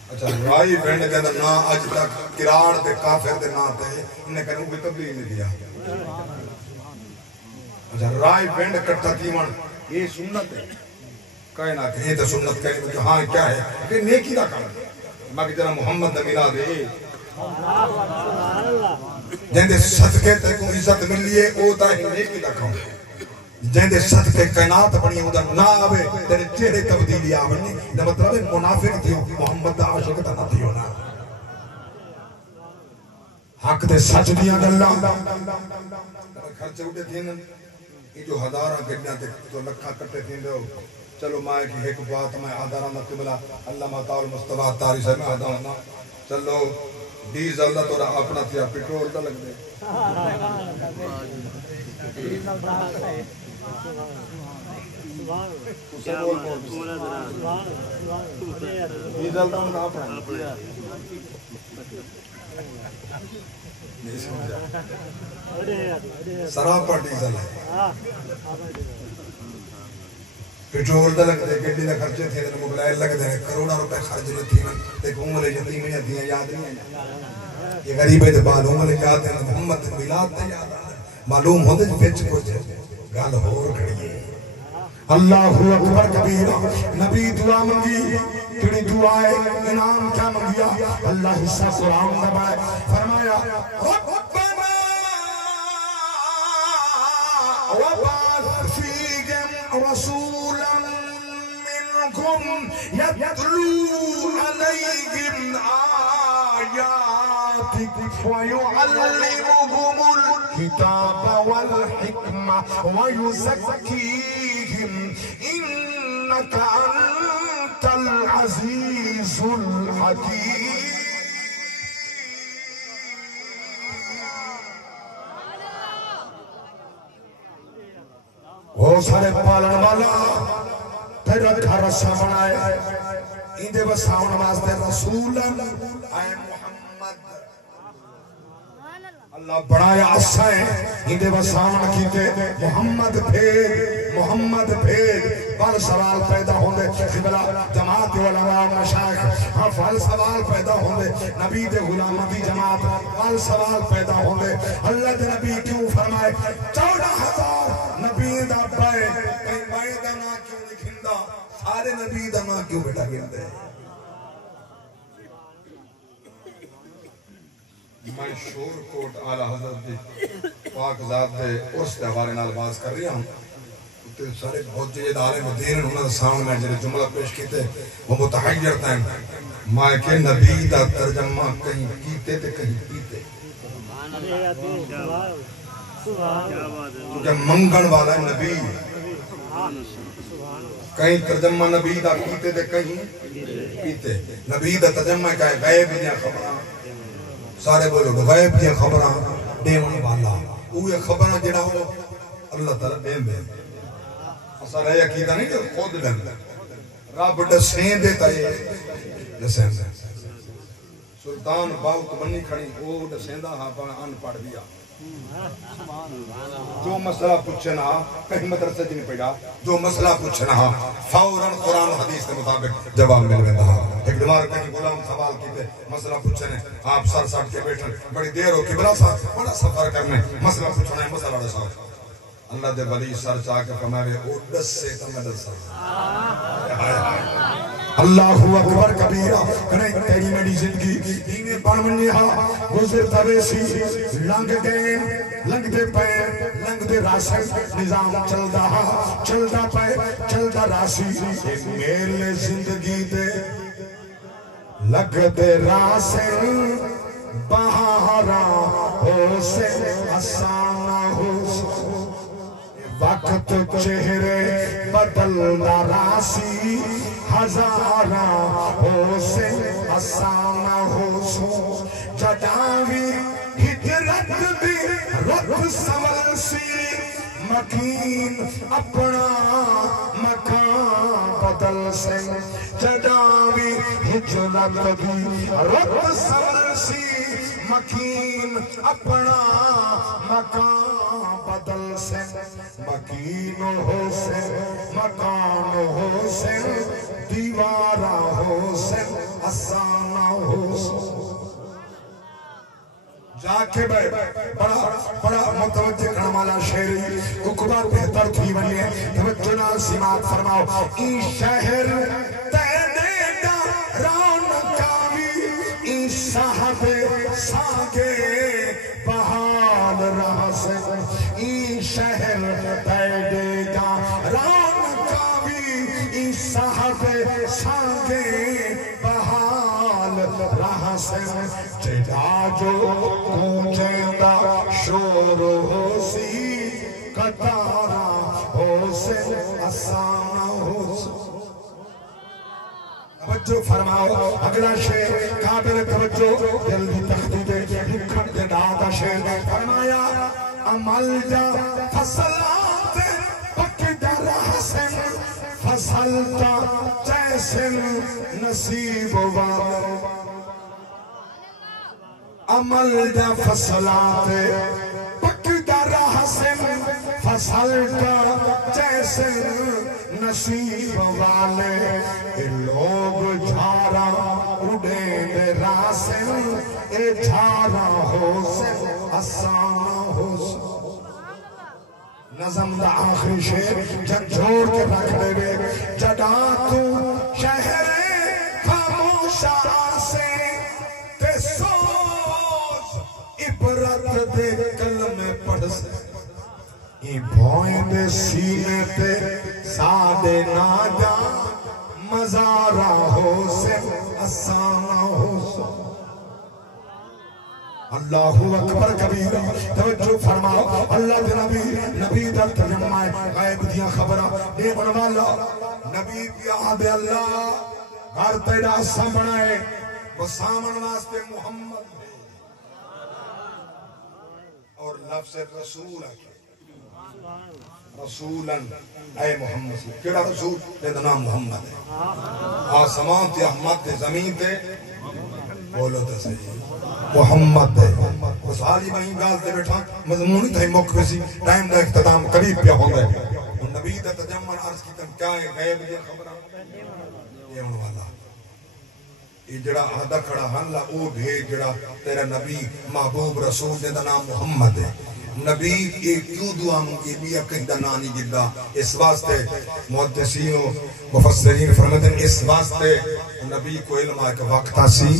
اچھا رائی بینڈ کے اندر نا آج تک کراڑ دے کافر دے نا تے انہیں کہنے کوئی تبلیغ نہیں دیا اچھا رائی بینڈ کرتا تھی من یہ سنت ہے کہنا کہ یہ تو سنت کہنے کہ ہاں کیا ہے کہ نیکی دا کام میں کہ جنہ محمد دا ملا دے جن دے صدقے تے کو عزت ملیے او تا ہی نیکی دا کام جن دے صدقے کائنات بنی ہوں دا نا آوے تیرے چہرے تبدیلی آوے دا مطلب ہے منافق تھیو محمد دا عاشق تا نہ تھیو نا حق دے سچ دیا گلہ خرچے اٹھے تھے نا یہ جو ہزارہ گڑیاں تے جو لکھا کٹے تھے دے چلو مائے کی ایک بات میں آدھارہ نہ قبلہ اللہ مطاول مصطفیٰ تاری سے میں آدھا ہونا چلو ڈیزل دا تو اپنا تھیا پیٹرول دا لگ دے ڈیزل دا ہونا اپنا سراپا ڈیزل ہے پیٹرول دا لگ دے گڑی دا خرچے تھے دے موبائل لگ دے کروڑا روپے خرچ لے تھی تے عمر یتیم دیاں یاد نہیں ہیں یہ غریب دے بعد عمر یاد ہیں محمد میلاد تے یاد معلوم ہوندے وچ کچھ گل ہور کھڑی ہے اللہ اکبر کبیرہ نبی دعا منگی کیڑی دعا ہے انعام کیا منگیا اللہ حصہ قرآن دبائے فرمایا ربنا وبعث فیہم رسولا منکم یتلو علیہم آیاتک ویعلمہم الکتاب والحکمہ ویزکیہم انک انت العزیز الحکیم وہ سارے پالن والا پھر رکھا رسا بنائے اندے بساؤن واسطے رسول آئے محمد اللہ بڑھایا اسائیں اندے بساؤن کیتے محمد پھیر بل سوال پیدا ہوندے قبلہ جماعت علماء مشایخ ہاں فل سوال پیدا ہوندے نبی دے غلامہ دی جماعت فل سوال پیدا ہوندے اللہ دے نبی کیوں فرمائے 14,000 نبی دا پائے کہیں پائے دا نا کیوں لکھندہ سارے نبی دا نا کیوں بیٹا گندے میں شور کوٹ آلہ حضرت دی پاک ذات دے اس دے حوالے نال باز کر رہا ہوں سارے بہت جید عالم دین انہوں نے سامنے میں جنہیں جملہ پیش کیتے وہ متحیر تھے ماں کے نبی دا ترجمہ کہیں کیتے تے کہیں پیتے کیونکہ منگن والا نبی کہیں ترجمہ نبی دا کیتے تے کہیں پیتے نبی دا ترجمہ کہے غیب دیا خبران سارے بولو غیب دیا خبران دیون والا اوہ خبران جڑا ہو اللہ تعالیٰ دین دے اسا رہے عقیدہ نہیں کہ خود دن رب ڈسین دیتا ہے ڈسین دے سلطان باوت بنی کھڑی وہ ڈسین دا ہاں پانا ان پڑھ دیا جو مسئلہ پوچھنا کہیں مدرسہ جنہیں پڑھا جو مسئلہ پوچھنا فوراً قرآن و حدیث کے مطابق جواب مل گئے دا ایک دمار کہیں غلام سوال کیتے مسئلہ پوچھنے آپ سر ساٹھ کے بیٹھن بڑی دیر ہو کبرا سا بڑا سفر کرنے مسئلہ پوچھنا ہے مسئلہ رسا اللہ دے ولی سر چاہ کے فرمائے او دس سے تمہیں دس اللہ اکبر کبیرہ کریں تیری میری زندگی دینے بڑھنی ہاں گزر تویسی لنگ گئے لنگ دے پیر لنگ دے راسی نظام چل دا پیر چل دا راسی میرے زندگی دے لگ دے راسن بہارا ہو سے آسانہ ہو وقت چہرے بدلنا راسی ہزارہ ہو سے آسانہ ہو سو جداوی ہجرت بھی رت سمل سی مکین اپنا مکان بدل سے جداوی ہجرت بھی رت سمل سی مکین اپنا مکان بدل سے مکین ہو سے مکان ہو سے دیوارہ ہو سے آسانہ ہو سے جا کے بڑا متوجہ کرنے والا شہری اقبا بہتر تھی بنی ہے توجہ نال سماعت فرماؤ ای شہر تینے دا رونقاوی ای صاحب ساگے بحال رہا سے ای شہر تینے دا رونقاوی ای صاحب ساگے بحال رہا سے جدا جو گونجیندہ شور ہو سی قطارہ ہو سے آسانہ ہو سی توجہ فرماؤ اگلا شعر قابل توجہ دل دی تختی دے لکھن دے دادا شعر فرمایا عمل جا فصلات پکدر حسن فصلتا جیسن نصیب والے عمل دا فصلات پکدر حسن فصلتا جیسے نصیب والے اے لوگ جھارا اڑے دے راسن اے جھارا ہو سے آسانہ ہو سے نظم دا آخری شعر جب جھوڑ کے رکھ دے بے جدا تو شہر خاموشہ سے تے سوچ عبرت دے کلم پڑھ سے ای بھوئیں دے سینے تے سادے ناجا مزارہ ہو سے آسانہ ہو سے اللہ اکبر کبیر توجہ فرماؤ اللہ دے نبی در ترجمہ غیب دیاں خبرہ اے بنوالا نبی پیاہ دے اللہ گھر تیرا سامنے وہ سامن واسطے محمد اور لفظ رسول ہے رسولاً اے محمد سے کیڑا رسول لیتا نام محمد ہے آسمان تے احمد تے زمین تے بولو تے صحیح محمد ہے اس حالی میں گال تے بیٹھا مضمونی تھا مقفسی ٹائم دا اختتام قریب پیا ہوں گے نبی دا تجمع عرض کی تم کیا ہے غیب دیا خبرہ یہ انہوں والا یہ جڑا آدھا کھڑا حاللہ او بھی جڑا تیرا نبی محبوب رسول دے دا نام محمد ہے نبی ایک کیوں دعا مونگی بیا کہیں دا نانی جدہ اس واسطے محدثین و مفسرین فرمتے ہیں اس واسطے نبی کو علم آئے کہ وقت آسی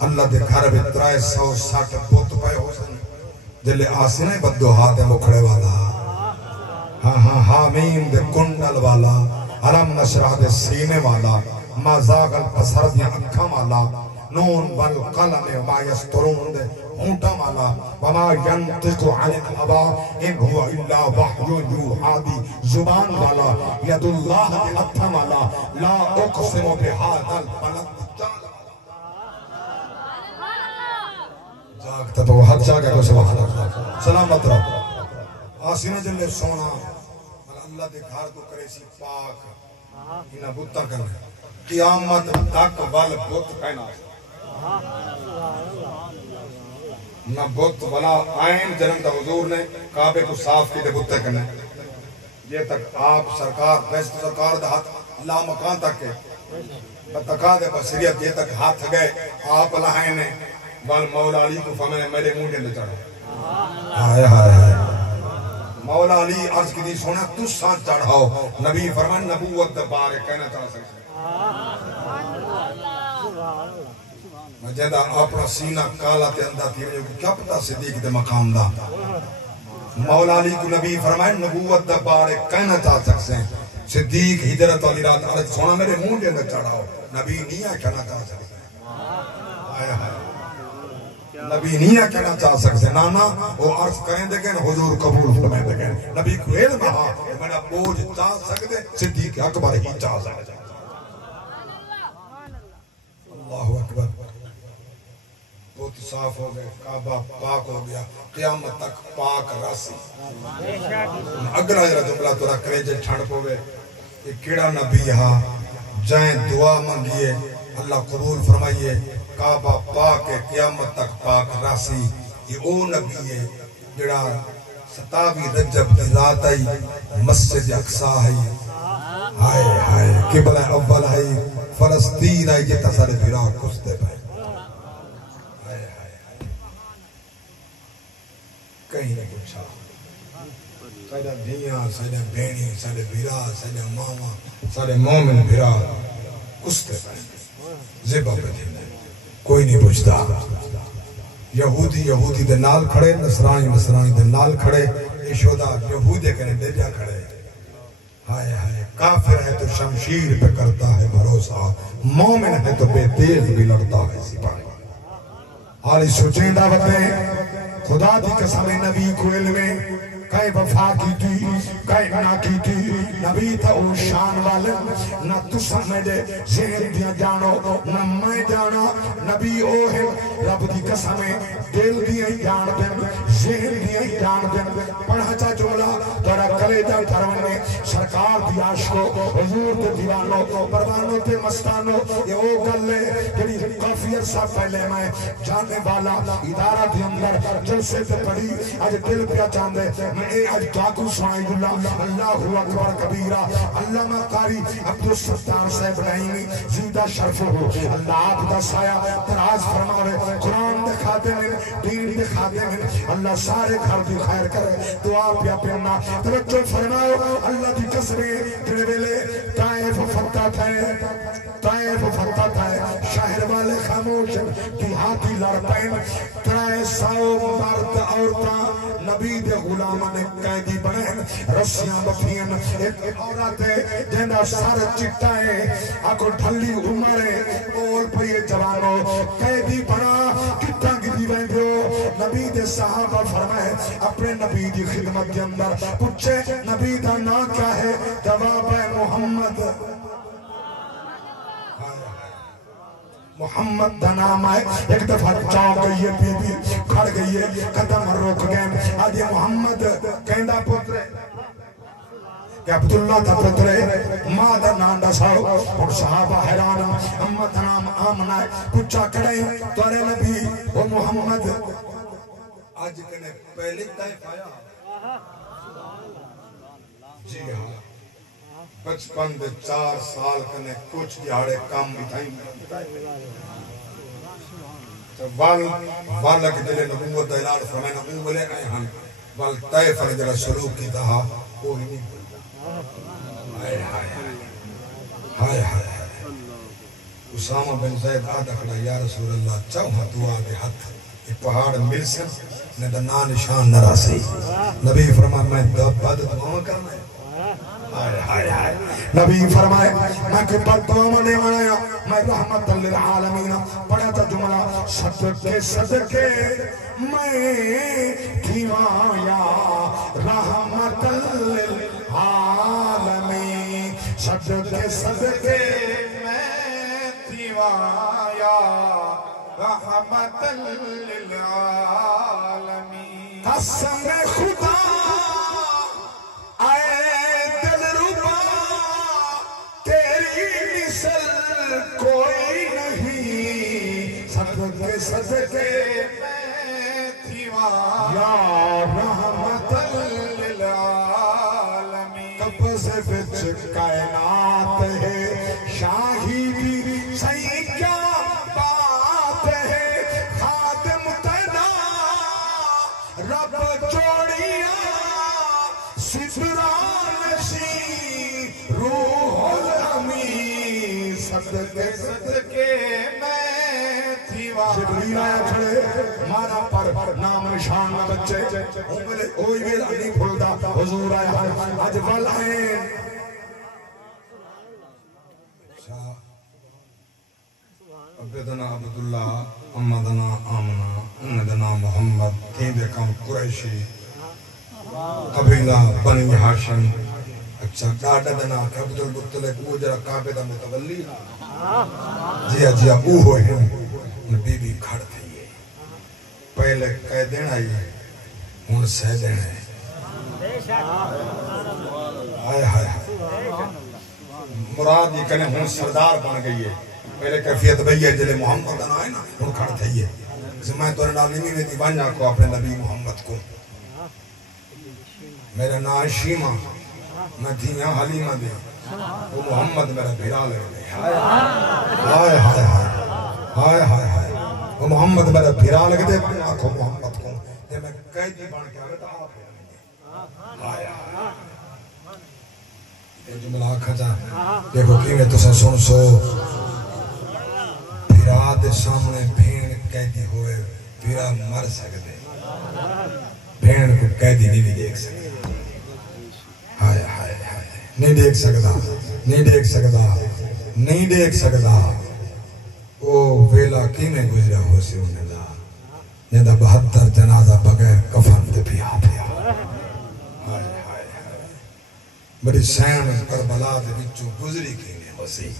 اللہ دے گھر بھی 360 بت پائے ہو سن جلے آسنے بدو ہاتھ ہے مکھڑے والا ہاں حامیم دے کنڈل والا علم نشرہ دے سینے والا ما زاغل پسر دیا اکھا والا نون والقلم وما یسترون دے ہونٹا مالا وما ینطق عن الهوى ان هو الا وحی یوحی دی زبان والا ید اللہ دی ہتھا مالا لا اقسم بهذا البلد جاگتا تو حد جاگا کو سبحان اللہ سلامت رہو آسینہ جلے سونا اللہ دے گھر کو کرے سی پاک انہا بتا کرنے قیامت تک وال بت کہنا نہ بت والا آئین جنم دا حضور نے کعبے کو صاف کی دے بتے کرنے یہ تک آپ سرکار بیست سرکار دا ہاتھ لا مکان تک کے بتکا دے بصریت یہ تک ہاتھ گئے آپ لہائیں نے بال مولا علی کو فہمیں میرے مونڈے لے چڑھا ہائے ہائے مولا علی عرض کی دی سونا تو ساتھ چڑھاؤ نبی فرمان نبوت دبارے کہنا چاہ سکتے مجھے اپنا سینہ کالا تے اندہ تھی رہے کیا پتا صدیق دے مقام دا مولا علی کو نبی فرمائے نبوت دا بارے کہنا چاہ سکتے ہیں صدیق ہجرت والی رات عرض سونا میرے مونڈے میں چڑھاؤ نبی نہیں ہے کہنا چاہ سکتے ہیں نبی نہیں کہنا چاہ سکتے نانا وہ عرض کریں دے کہ حضور قبول فرمائیں دے کہ نبی کو علم ہاں میرا بوجھ چاہ سکتے صدیق اکبر ہی چاہ سکتے اللہ اکبر بہت صاف ہو گئے کعبہ پاک ہو گیا قیامت تک پاک راسی اگلا جرہ جملہ تو رکھ رہے جے چھڑ پو گئے یہ کیڑا نبی ہاں جائیں دعا منگیے اللہ قبول فرمائیے کعبہ پاک ہے قیامت تک پاک راسی یہ او نبی ہے جڑا 27 رجب کی رات آئی مسجد اقصا ہے ہائے ہائے قبلہ اول ہے فلسطین آئی یہ تصر بھرا کستے پہ ہائے ہائے کہیں نہ پوچھا ساڑھا دھیاں ساڑھا بینی ساڑھا بھرا ساڑھا ماما ساڑھا مومن بھرا کستے پہ زبا پہ دھینے کوئی نہیں پوچھتا یہودی دے نال کھڑے نصرانی دے نال کھڑے یشودا یہودی کہنے دے جا کھڑے ہائے ہائے کافر ہے تو شمشیر پہ کرتا ہے بھروسہ مومن ہے تو بے تیز بھی لڑتا ہے سپاہی حالی سوچیں دعوتیں خدا دی قسم نبی کو علمیں کئی وفا کی تھی کئی نہ کی تھی نبی تھا او شان والے نہ تو سمجھے ذہن دیا جانو نہ میں جانا نبی او ہے رب دی قسمیں دل دیا جان دیں ذہن دیا جان دیں پڑھا چا جملہ تورا کلیجہ پروانے سرکار دی عاشقو حضور دے دیوانو پروانو تے مستانو یہ او گلے جنی کافی عرصہ پہلے میں جانے والا ادارہ دی اندر جلسے تے پڑھی آج دل پیا چاندے میں اے آج دعاکو سنائی اللہ اکبر کبیرہ علامہ قاری عبدالستار صاحب رحیمی زیدہ شرف ہو اللہ آپ دا سایہ تراز فرماوے قرآن دکھاتے ہیں دین دکھاتے ہیں اللہ سارے گھر دی خیر کرے دعا پیا پینا توجہ فرماؤ اللہ دی قسمیں تیرے ویلے طائف فتح تھا شہر والے خاموش دیہاتی لڑپین ترائے ساؤ مرد عورتاں نبی دے غلامہ نے قیدی بنے رسیاں بفین ایک عورت ہے جنہ سر چٹا ہے آکو ڈھلی عمرے بول پر یہ جوانو قیدی بنا کتا گری بیٹھو نبی دے صحابہ فرمائے اپنے نبی دی خدمت کے اندر پوچھے نبی دا نا کیا ہے جواب ہے محمد دا نام آئے ایک دفعہ چاہ گئی ہے بی بی کھڑ گئی ہے قدم روک گئے آج یہ محمد کہندہ پترے کہ عبداللہ تا پترے ماں دا نام دا ساؤ اور صحابہ حیران امہ دا نام آمنہ ہے پچھا کڑے تورے نبی وہ محمد آج کنے پہلے طائف آیا جی ہاں بچپن دے 4 سال کنے کچھ دیہاڑے کام بتائیں والا کے دلے نبوت دا اعلان فرمائے نبوت بلے آئے ہم وال طائف نے جڑا سلوک کی تھا وہ ہی نہیں بولتا ہائے ہائے ہائے اسامہ بن زید آدھا کھڑا یا رسول اللہ چاہاں دعا دے ہاتھ یہ پہاڑ مل سن نے دا نشان نہ راسی نبی فرمائے میں بد دعا کرنا ہے نبی فرمائے میں کہ بد دعا نے منایا میں رحمت للعالمین پڑھا تھا جملہ صدقے صدقے میں تھیوایا رحمت للعالمین صدقے صدقے میں تھیوایا رحمت للعالمین قسم خدا کوئی نہیں صدقے صدقے میں تھیوا یا رحمت للعالمین قبض بچ کائنات ہے شاہی بھی صحیح کیا بات ہے خادم تینا رب جوڑیاں ستران نشی روح الامین صدقے صدقے میں تھیوا جبریل آیا کھڑے مارا پر نام نشان نہ بچے اوہی ویلا نہیں بھولتا حضور آیا آج والائیں عبدنا عبداللہ امدنا آمنا انہیں دا نام محمد تین دے کام قریشی قبیلہ بنی ہاشم اچھا ڈاڈا دا نام عبد المطلب وہ جرا کعبے دا متولی جی او ہوئے ہیں بی بی کھڑ تھی ہے پہلے کہہ دینا ہی ہون سہ دینا ہے آئے ہائے مراد یہ کہنے ہون سردار بن گئی ہے پہلے کیفیت بھئی ہے جلے محمد دا نام ہے نا ہون کھڑ تھی ہے میں تو نالیمی میں دیوانیاں کو اپنے نبی محمد کو میرا نام شیمہ میں دھیاں حلیمہ دے وہ محمد میرا بھیرا لے گئے ہائے ہائے ہائے ہائے ہائے وہ محمد میرا بھیرا لے گئے آنکھوں محمد کو جب میں قیدی بان کے آگے تو آپ ہائے ہائے یہ جملہ آنکھا جائے دیکھو کیویں تو سن سو بھیرا دے سامنے بھین قیدی ہوئے بھیرا مر سکتے بھین کو قیدی نہیں دیکھ سکتے ہائے ہائے ہائے نہیں دیکھ سکتا نہیں دیکھ سکتا نہیں دیکھ سکتا او ویلا کی میں گزرا ہو سی انہیں دا یہ دا 72 جنازہ بغیر کفن دے بھی آپیا ہائے ہائے ہائے بڑی سین کربلا دے بچوں گزری کی میں ہو سی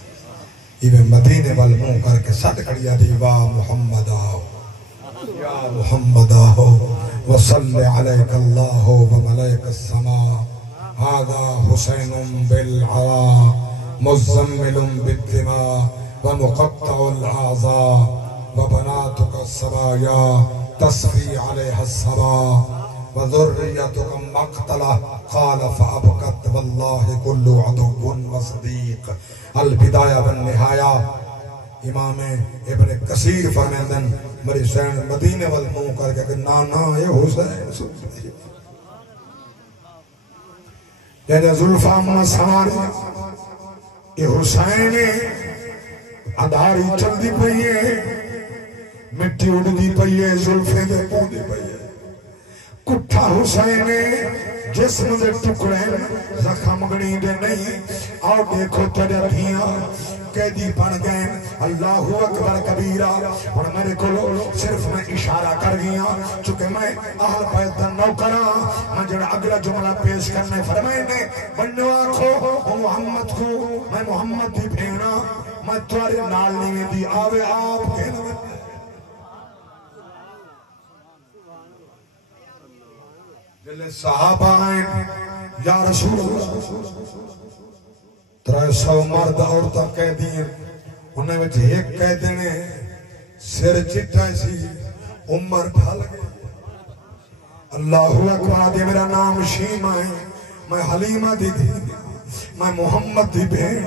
یہ مدینے والموں کر کے سٹ کڑیا دی واہ محمد آؤ یا محمد آؤ وصل علیک اللہ وملائک السماء هذا حسين بالعراء مزمل بالدماء ومقطع الأعضاء وبناتك السبايا تسري عليها السبا وذريتك مقتلة قال فأبكت والله كل عدو وصديق البداية والنهاية امام ابن کثیر فرمیندن مری سین مدینے والموں کر کے نانا یہ حسین جیسے ظلفہ من سواری یہ حسین ادھاری چل دی پئی ہے مٹی اڑ دی پئی ہے ظلفیں دے پوں دی پئی ہے کٹھا حسین جسم دے ٹکڑے زخم گنی دے نہیں آؤ دیکھو تیرے دھیاں قیدی بن گئے اللہ اکبر کبیرہ اور میرے کو صرف میں اشارہ کر گیا چونکہ میں اہل بیت نوکرہ میں جنہا اگلا جملہ پیش کرنے فرمائنے بنو آنکھو محمد کو میں محمد دی بھینا میں توارے نال نہیں دی آوے آپ کے نوے جلے صحابہ آئیں یا رسول اللہ 300 مرد عورتاں کہہ دیئے انہیں وچ ایک کہہ دینے سر چٹا سی عمر ڈھال گئے اللہ اکبر دے میرا نام شیمہ ہے میں حلیمہ دی دی میں محمد دی بھیڑ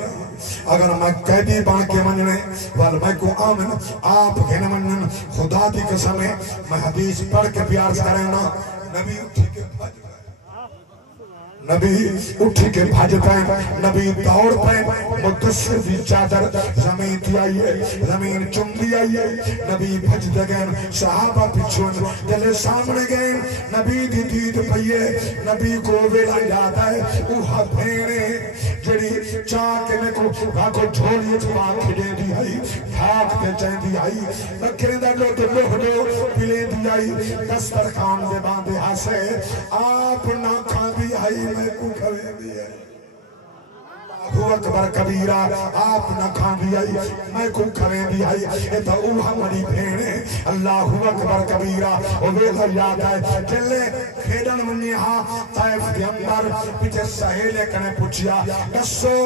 اگر میں قیدی بان کے مننے وال میں کو آمن آپ گھنے منن خدا دی قسم ہے میں حدیث پڑھ کے پیار کرنا نبی اٹھی کے بھج گئے نبی اٹھی کے بھج پائیں نبی دوڑ پائیں مدثر دی چادر زمین دی آئیے زمین چم دی آئیے نبی بھج دے گئے صحابہ پچھون دلے سامنے گئے نبی دی دید پئیے نبی کو ویلا یاد آئے اوہا بھینے جڑی چاہ کے میں کو راکو جھولی چھپا کھڑے دی آئی بھاگ دے چین دی آئی بکرے دا لو دے لوہ لو پلے دی آئی دستر کان دے باندے ہاسے آپ نہ کھا دی آئی میں کو کھوے دی ہے اللہ اکبر کبیرہ آپ نہ کھان دی آئی میں کو کھوے دی آئی اے تا اوہا مری بھینے اللہ اکبر کبیرہ او ویلا یاد آئے چلے کھیڑن منی ہاں طائف کے اندر پیچھے سہیلے کنے پوچھیا دسو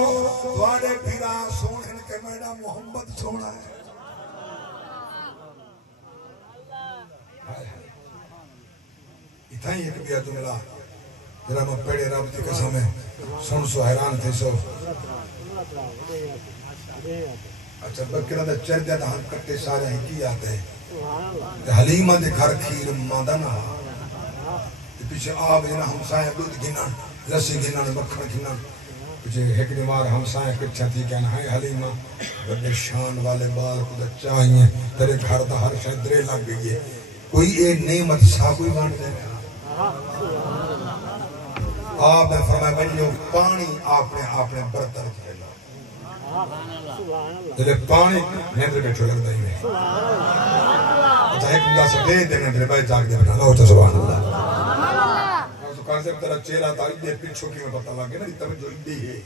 وارے پیرا سونے کے میڈا محمد سونا ہے اتھائی ایک بیا جملہ جرا میں پیڑے رب دی قسم ہے سن سو حیران تھی سو اچھا بکرہ دا چر دیا دا ہم کٹے سارے ہی کی آتے ہیں حلیمہ دے گھر کھیر مادنا پیچھے آب جنہ ہمسائیں دودھ گنن لسی گنن مکھن گنن پیچھے ایک نوار ہمسائیں پچھا تھی کہنا ہے حلیمہ بڑے شان والے بال کو دا چاہیے تیرے گھر دا ہر شاید درے لگ گئی ہے کوئی ایک نعمت سا کوئی بانٹ دے گا آپ نے فرمایا بنیو پانی آپ نے برتر کھے لو جلے پانی نیندر بیٹھو لگ دائی میں اچھا ایک دس دے دینے تیرے بھائی جاگ دے بنا لو سبحان اللہ تو کہاں سے تیرا چہرہ تھا ادھے پیچھو کی میں پتہ لگے نا توجہ ادھے ہے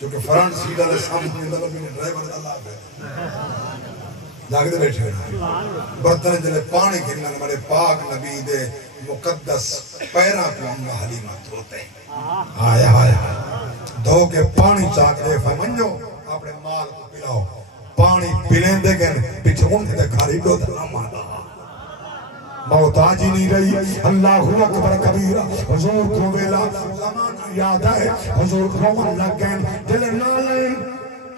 چونکہ فرانس سیدھا لے سامنے اللہ بھی نے ڈرائیور اللہ ہے جاگ دے بیٹھے برتن جلے پانی کھلنا ہمارے پاک نبی دے مقدس پیرا کو انگا حلیمت ہوتے ہیں آیا آیا دو کے پانی چاک دے فرمنجو اپنے مال کو پلاؤ پانی پلیں دے گئے پیچھے ان کے گھاری دو دلہ مانا موتاجی نہیں رہی اللہ اکبر کبیرہ حضور کو ویلا زمان یاد ہے حضور کو اللہ کہن دل نالین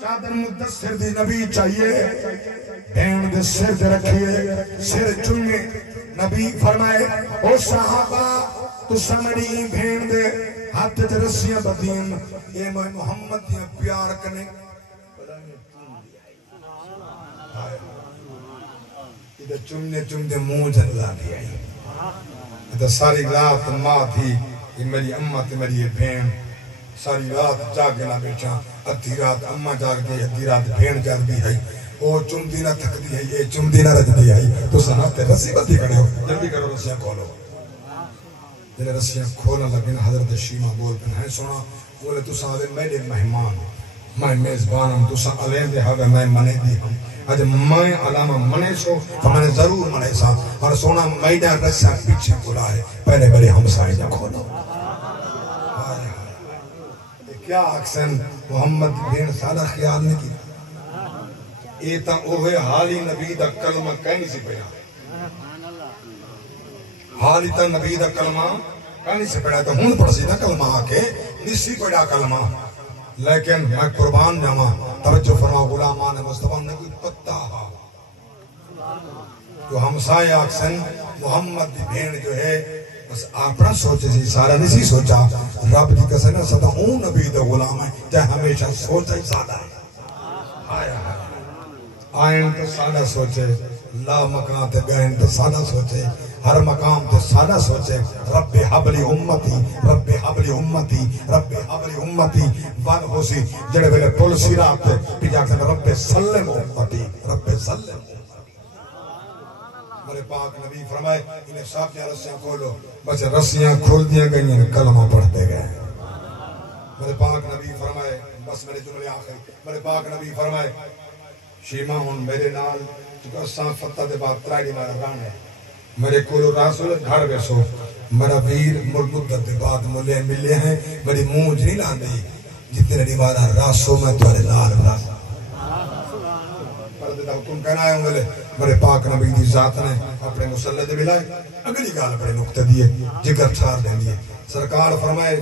چادر مدثر دی نبی چاہیے بین دے سر دے رکھیے سر چنگے نبی فرمائے او صحابہ تو سمڑی بین دے ہاتھ تے رسیاں بدین اے محمد دیاں پیار کنے ادھر چمنے منہ جللا بھی آئی ادھر ساری رات ماں تھی یہ میری اممہ تھی میری یہ بھین ساری رات جاگنا بیچا ادھی رات اممہ جاگ دی ادھی رات بھین جاگ بھی آئی او چمدی نہ تھک دی آئی یہ چمدی نہ رج دی آئی تو سناتے رسی بدھی کھڑے ہو جلدی کرو رسیاں کھولو جلے رسیاں کھولا لگن حضرت شیمہ بول پن ہے سنا بولے تو ساوے میرے مہمان میں میزبانم تو سا علیم دے ہوئے میں منے دی ہوں آج میں علامہ منے سو تو میں نے ضرور منے سا اور سونا میڈا رسا پیچھے بلا ہے پہلے بڑے ہمسائے جا کھولو کیا اکسن محمد بین سادہ خیال نہیں کی اے تا اوہے حالی نبی دا کلمہ کہنی سی پڑا حالی تا نبی دا کلمہ کہنی سی پڑا تو ہون پڑ سی دا کلمہ آکے نسی پڑا کلمہ لیکن میں قربان جاما توجہ فرما غلامان مصطفیٰ نے کوئی پتہ ہا جو ہمسائے آکسن محمد دی بھین جو ہے بس اپنا سوچے سی سارا نہیں سی سوچا رب دی کسے صدا اون نبی دا غلام ہے چاہے ہمیشہ سوچا ہی سادہ ہے آیا آئین تو سادہ سوچے لا مکان تے گئن تو سادہ سوچے ہر مقام تے سادہ سوچے رب حبلی امتی رب حبلی امتی رب حبلی امتی وان ہو سی جڑے ویلے پل سیرات تے پیجا کہنے رب سلم امتی رب سلم میرے پاک نبی فرمائے انہیں صاحب یا رسیاں کھولو بس رسیاں کھول دیا گئی انہیں کلمہ پڑھتے گئے میرے پاک نبی فرمائے بس میرے جملے آخر میرے پاک نبی فرمائے شیمہ ہون میرے نال چکہ اساں فتح دے بعد ترائی دینا رہان ہے میرے کولو راسول گھر بیسو میرا ویر مدت دے بعد ملے ملے ہیں میری مونج نہیں لان دی جتنے دیوارا راسو میں توارے نال راسو پردہ حکم کہنا ہے انگلے میرے پاک نبی دی ذات نے اپنے مسلح دے ملائے اگلی گال بڑے نکتے دیئے جگر چھار دیں دیئے سرکار فرمائے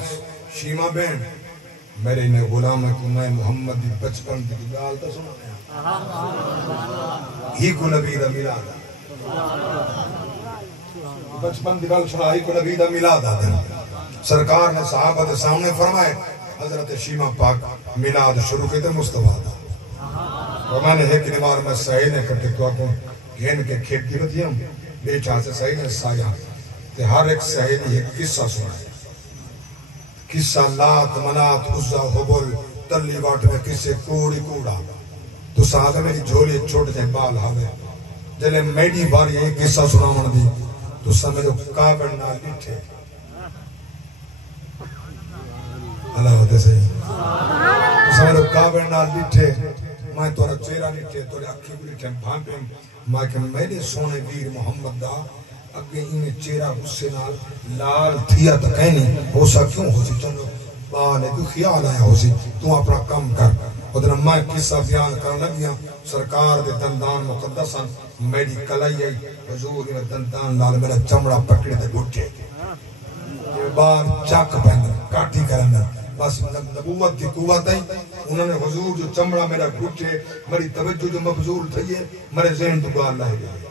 شیمہ بین میرے انہیں غلام ہے کہ میں محمد دی بچپن دی گال تا سنا ہی کو نبی دا ملاد بچپن دی گال سنا ہی کو نبی دا ملاد سرکار نے صحابہ دے سامنے فرمائے حضرت شیمہ پاک ملاد شروع کے دے مصطفیٰ دا اور میں نے ایک نوار میں صحیح نے کٹے تو آکوں گھین کے کھیت دی بدیاں بے چاہ سے صحیح نے سایا کہ ہر ایک صحیح نے ایک قصہ سنا ہے قصہ لات منات عزہ حبل تلی واٹ میں کسے کوڑی کوڑا تو ساتھ میں جھولی چھوٹ جائے بال ہاوے جلے میڈی باری ایک قصہ سنا من دی تو سمجھو کابر نہ لٹھے اللہ ہوتے سے تو سمجھو کابر نہ لٹھے میں تورا چہرہ لٹھے تورے اکھی کو لٹھے بھانپیں میں کہ میرے سونے ویر محمد دا اگے انہیں چہرہ غصے نال لال تھیا تا کہنی ہو سا کیوں ہو سی چونو بانے تو خیال آیا ہو سی تو اپنا کم کر ادھر میں قصہ بیان کرنے لگیا سرکار دے دندان مقدسان میری کلائی آئی حضور میں دندان لال میرا چمڑا پکڑے دے گھٹے بار چاک پہنے کاٹی کرنے بس نبوت کی قوت ہے انہوں نے حضور جو چمڑا میرا گھٹے میری توجہ جو مبزول تھئیے میرے ذہن تو گال لائے گئے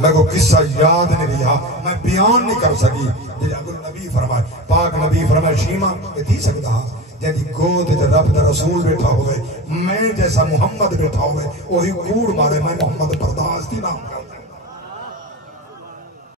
میں کو قصہ یاد نہیں رہا میں بیان نہیں کر سکی جیسے اگر نبی فرمائے پاک نبی فرمائے شیمہ یہ تھی سکتا جیدی گود جیدی رب دا رسول بیٹھا ہوئے میں جیسا محمد بیٹھا ہوئے وہی کوڑ مارے میں محمد پرداز دی نام کرتا